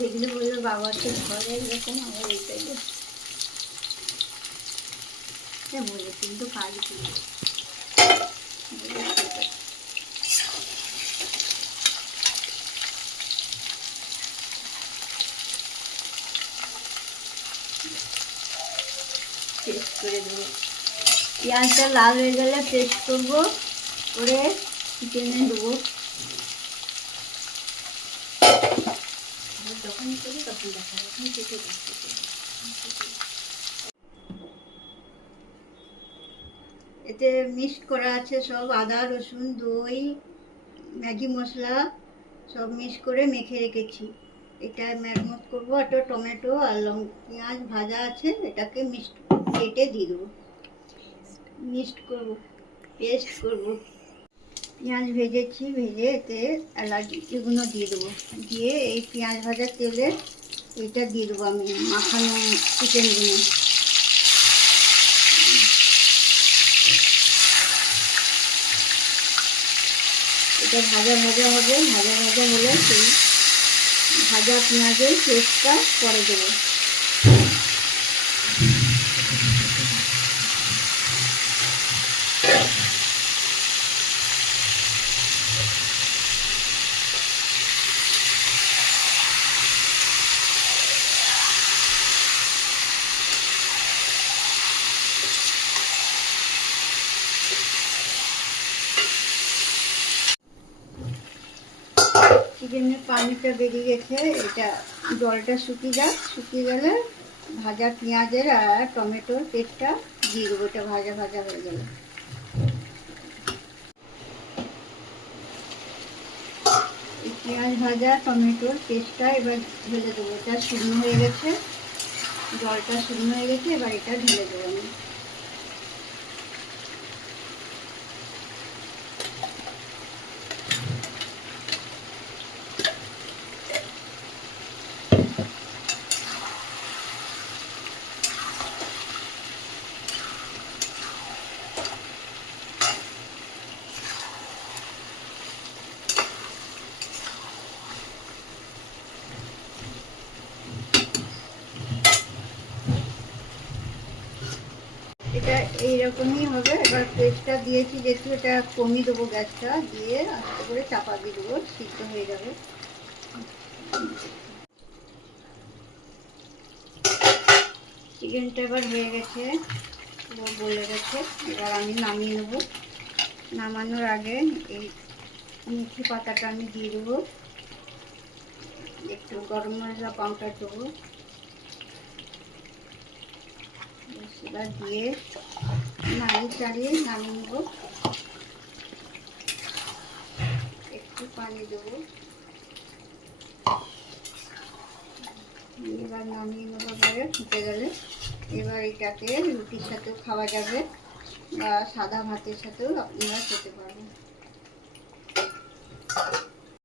দেখলে বললো বাবা তো ঘরে এরকম আমার এইটাই বলে কিন্তু কাজ করি পেস্ট করে দেবো। পেঁয়াজটা লাল হয়ে গেলে পেস্ট করবো, করে চিকেনে দেবো। যখন করি তখন দেখা এখন কেটে দিচ্ছি। এতে মিক্সড করা আছে সব আদা রসুন দই ম্যাগি মশলা সব মিক্স করে মেখে রেখেছি। এটা ম্যারিনেট করবো। একটা টমেটো আর পেঁয়াজ ভাজা আছে, এটাকে মিক্সড কেটে দিয়ে দেবো। মিক্সড করবো, পেস্ট করবো। পেঁয়াজ ভেজেছি, ভেজে এতে এলাচ এগুলো দিয়ে দেবো। দিয়ে এই পেঁয়াজ ভাজা তেলে এটা দিয়ে দেবো আমি মাখানো চিকেনগুলো। এটা ভাজা ভাজা হবে, ভাজা ভাজা হলে সেই ভাজা পেঁয়াজের পেস্টটা করে দেবো। চিকেনের পানিটা বেরিয়ে গেছে, এটা জলটা শুকিয়ে যাক, শুকিয়ে গেলে ভাজা পেঁয়াজের আর টমেটোর পেস্টটা দিয়ে দেবো। এটা ভাজা ভাজা হয়ে গেলে এই পেঁয়াজ ভাজা টমেটোর পেস্টটা এবার ঢেলে দেবো। এটা শুকনো হয়ে গেছে, জলটা শুকনো হয়ে গেছে, এবার এটা ঢেলে দেবো আমি। এটা এইরকমই হবে। এবার পেস্টটা দিয়েছি যেহেতু এটা কমিয়ে দেবো, গ্যাসটা দিয়ে আস্তে করে চাপা দিয়ে দেবো, সিদ্ধ হয়ে যাবে। চিকেনটা এবার হয়ে গেছে, গলে গেছে। এবার আমি নামিয়ে নেবো। নামানোর আগে এই মেথি পাতাটা আমি দিয়ে দেবো, একটু গরম মশলা পাউডার দেবো। এবার দিয়ে নাড়িয়ে চাড়িয়ে নামিয়ে নেবো। একটু পানি দেবো, এবার নামিয়ে নেবো। পরে ফুটে গেলে এবার এটাকে রুটির সাথেও খাওয়া যাবে বা সাদা ভাতের সাথেও আপনারা খেতে পারবেন।